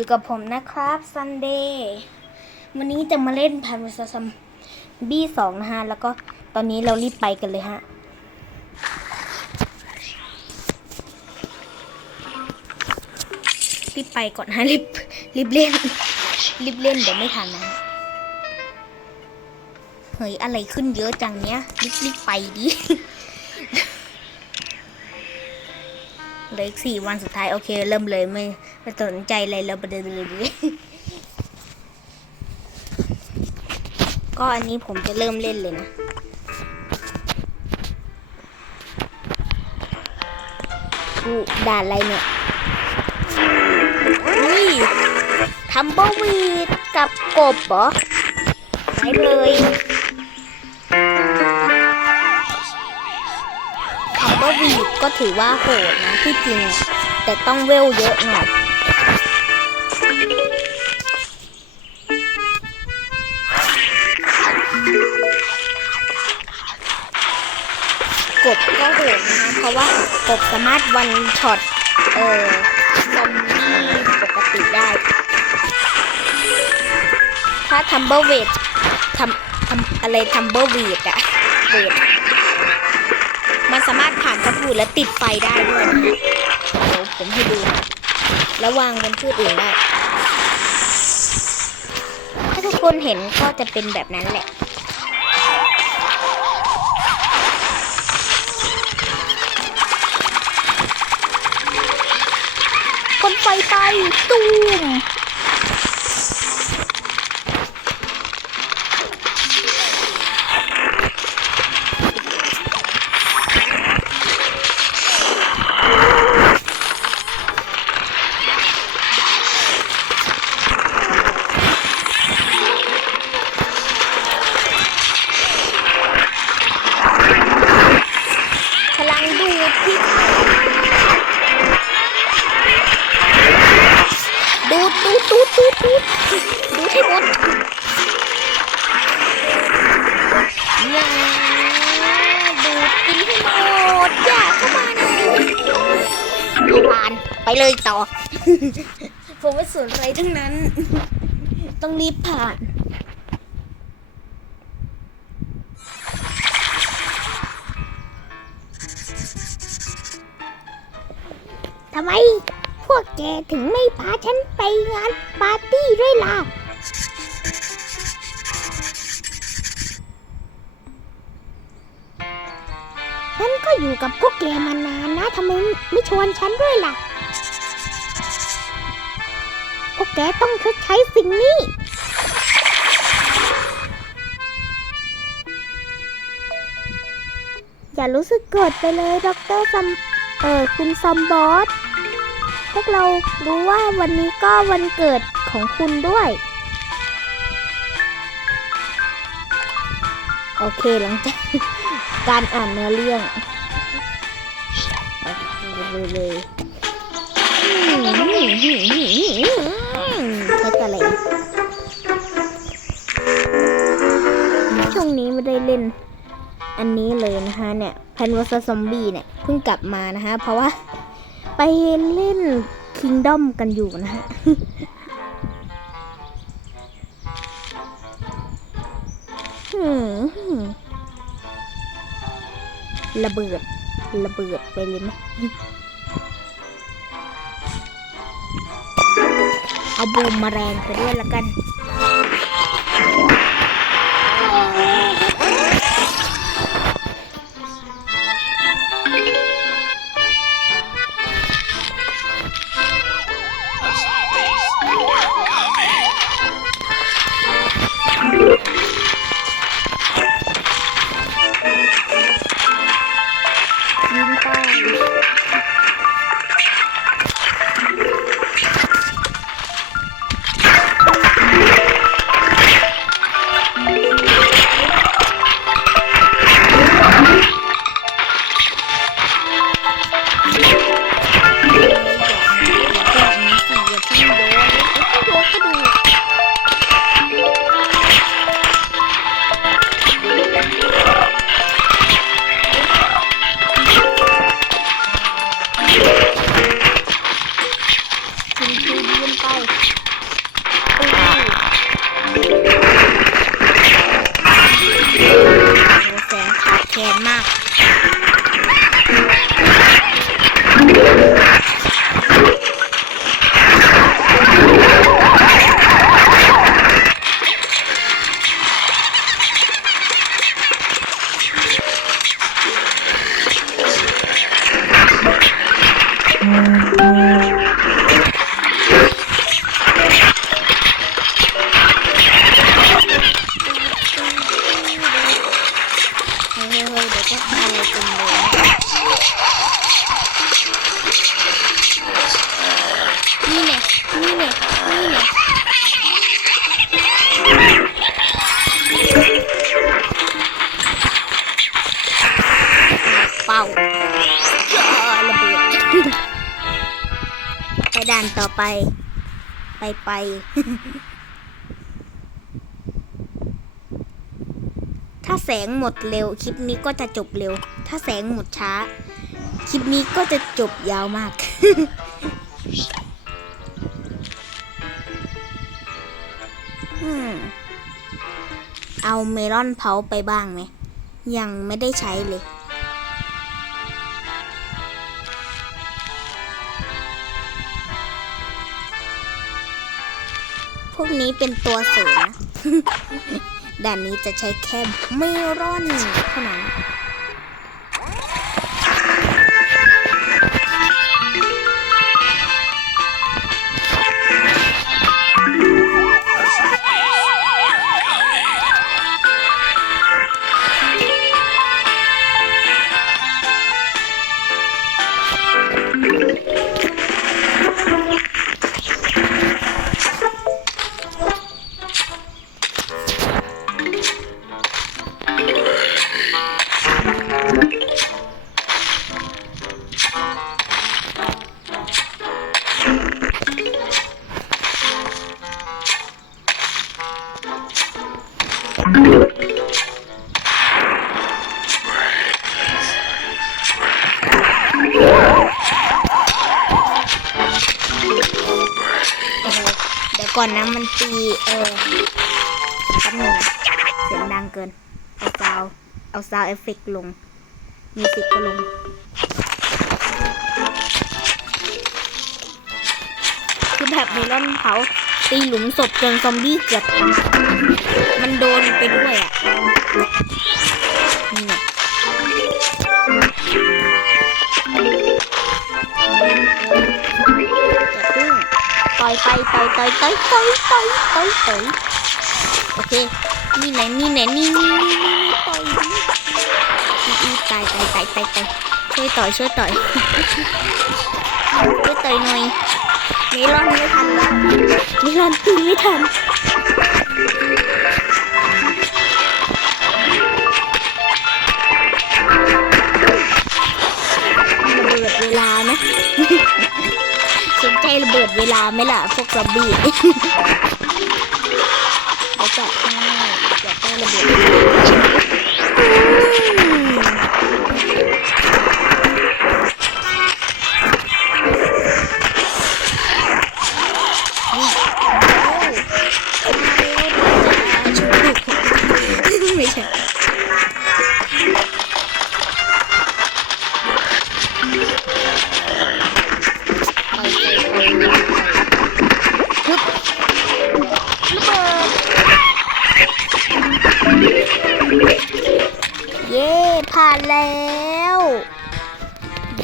อยู่กับผมนะครับซันเดย์วันนี้จะมาเล่นพันวิซัมบี้สองนะฮะ แล้วก็ตอนนี้เรารีบไปกันเลยฮะ รีบไปก่อนฮะ รีบ รีบเล่น รีบเล่นเดี๋ยวไม่ทันนะฮะเฮ้ย อะไรขึ้นเยอะจังเนี้ย รีบรีบไปดิเหลืออีกสี่วันสุดท้าย โอเค เริ่มเลยไม่ ไม่สนใจอะไรเราไปเดินเลยก็อันนี้ผมจะเริ่มเล่นเลยนะูด่านอะไรเนี่ยอุ้ยทัมเบิลวีดกับกบเหรอไปเลยทัมเบิลวีดก็ถือว่าโหดนะที่จริง แต่ต้องเวลเยอะหน่อย กบก็โหดนะคะเพราะว่ากบสามารถวันช็อตเอ่อซอมบี้ปกติได้ ถ้าทัมเบิลเวททำทำอะไรทัมเบิลเวทอะเวทมันสามารถผ่านกระพูและติดไฟได้ด้วยนะเดี๋ยวผมให้ดู แล้ววางบนพืชอื่นได้ ถ้าทุกคนเห็นก็จะเป็นแบบนั้นแหละ ไฟไปตูม ไม่ผ่าน ไปเลยต่อ ผมไม่สนอะไรทั้งนั้น ต้องรีบผ่าน ทำไมพวกแกถึงไม่พาฉันไปงาน ชวนฉันด้วยล่ะ พวกแกต้องชดใช้สิ่งนี้ อย่ารู้สึกโกรธไปเลยด็อกเตอร์ซัม เออคุณซัมบอส พวกเรารู้ว่าวันนี้ก็วันเกิดของคุณด้วย โอเคหลังจากการอ่านเนื้อเรื่อง เลยเลยแค่อะไรช่วงนี้ไม่ได้เล่น อันนี้เลยนะคะเนี่ยแพนวอสซอมบี้เนี่ยเพิ่งกลับมานะคะเพราะว่าไปเล่นคิงดอมกันอยู่นะฮะระเบิด ระเบิดไปเลยไหม เอาบูมมาแรงไปด้วยละกัน ไป ไปไปถ้าแสงหมดเร็ว คลิปนี้ก็จะจบเร็ว ถ้าแสงหมดช้า คลิปนี้ก็จะจบยาวมาก เอาเมลอนเผาไปบ้างไหม ยังไม่ได้ใช้เลย นี้เป็นตัวเสริมนะด่านนี้จะใช้แค่เมลอนเท่านั้น ก่อนนะมันตีเออแป๊บนึงนะเสียงดังเกิน เอาซาวเอาซาวเอฟเฟกลง มีสิกก็ลงคือแบบเมลอนเผาตีหลุมศพจนซอมบี้เกือบตายมันโดนไปด้วยอะ อยไปต่อยต่อยต่อยต่อยต่อยต่อยต่อยโอเค นี่ไหนนี่ไหนนี่นี่นี่นี่นี่ต่อยนี่ไตายตายตายตายตายช่วยต่อยช่วยต่อยช่วยต่อยหน่อยเมลอนไม่ทันแล้วนี่รอนตีไม่ทัน เบิดเวลาไหมล่ะพวกซอมบี้เดี๋ยวจัดให้อยากได้ระเบิด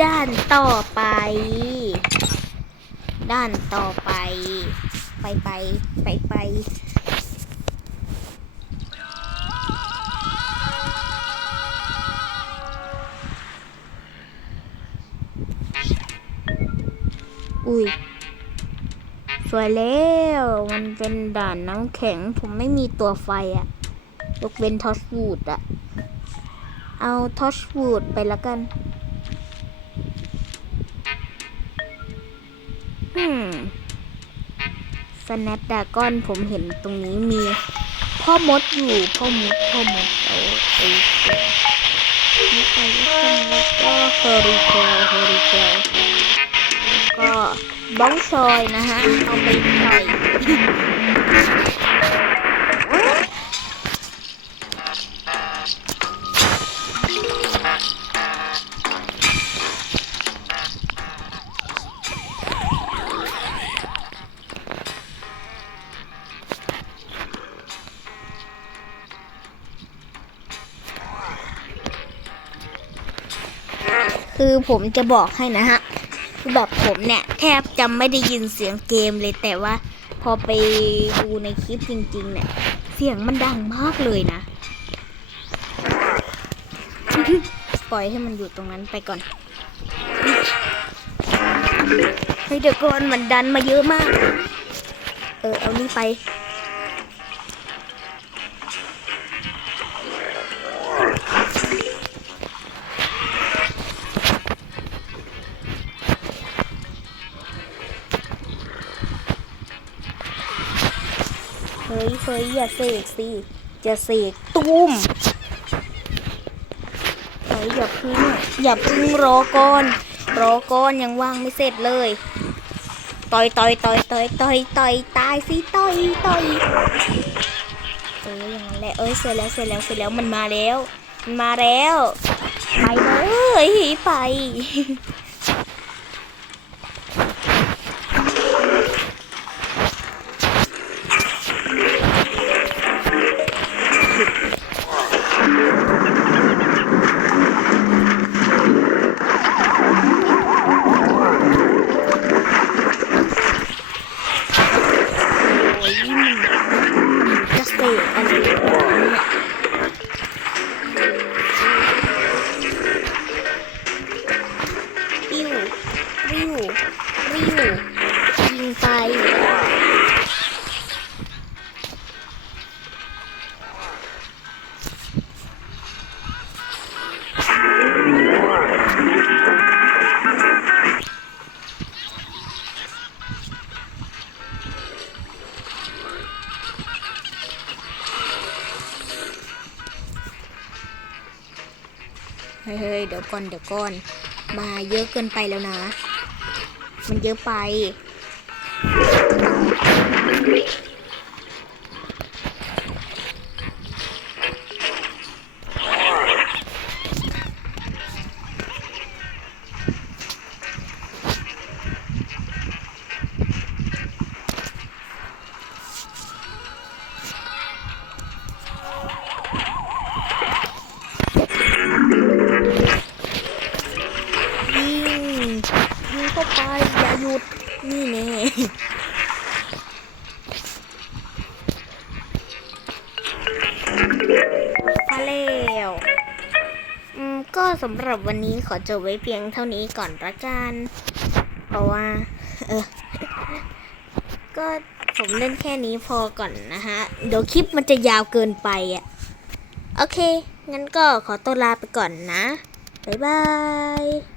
ด้านต่อไป ด้านต่อไป ไปไปไปไปอุ้ย สวยแล้ว มันเป็นด่านน้ำแข็ง ผมไม่มีตัวไฟอะยกเว้นทอชวูดอะเอาทอชวูดไปแล้วกัน สแนปดาก้อนผมเห็นตรงนี้มี พ่อมดอยู่พ่อมดพ่อมดเอาไปนี่ไปแล้วกันแล้วก็เฮอริเคลเฮอริเคลก็บ้องซอยนะฮะ เอาไปใส่ ผมจะบอกให้นะฮะคือแบบผมเนี่ยแทบจะไม่ได้ยินเสียงเกมเลยแต่ว่า พอไปดูในคลิปจริง ๆ เนี่ย เสียงมันดังมากเลยนะ ปล่อยให้มันอยู่ตรงนั้นไปก่อนเฮ้ยเดี๋ยวก่อนมันดันมาเยอะมาก เออเอานี่ไป ยเฮ้ยอย่าเสกสิจะเสกตุ้มเฮ้ยอย่าพึ่งอย่าพึ่งรอก่อนรอก่อนยังว่างไม่เสร็จเลยต่อยต่อยต่อยต่อยต่อยต่อยตายสิต่อยต่อยเอออย่างนั้นแหละเอ้ยเสร็จแล้วเสร็จแล้วเสร็จแล้วมันมาแล้ว มันมาแล้วไปเลยไป ก่อนเดี๋ยวก่อน มาเยอะเกินไปแล้วนะ มันเยอะไป สำหรับวันนี้ขอจบไว้เพียงเท่านี้ก่อนละกัน เพราะว่า เออ ก็ผมเล่นแค่นี้พอก่อนนะฮะ เดี๋ยวคลิปมันจะยาวเกินไปอะ โอเค งั้นก็ขอตัวลาไปก่อนนะ บ๊ายบาย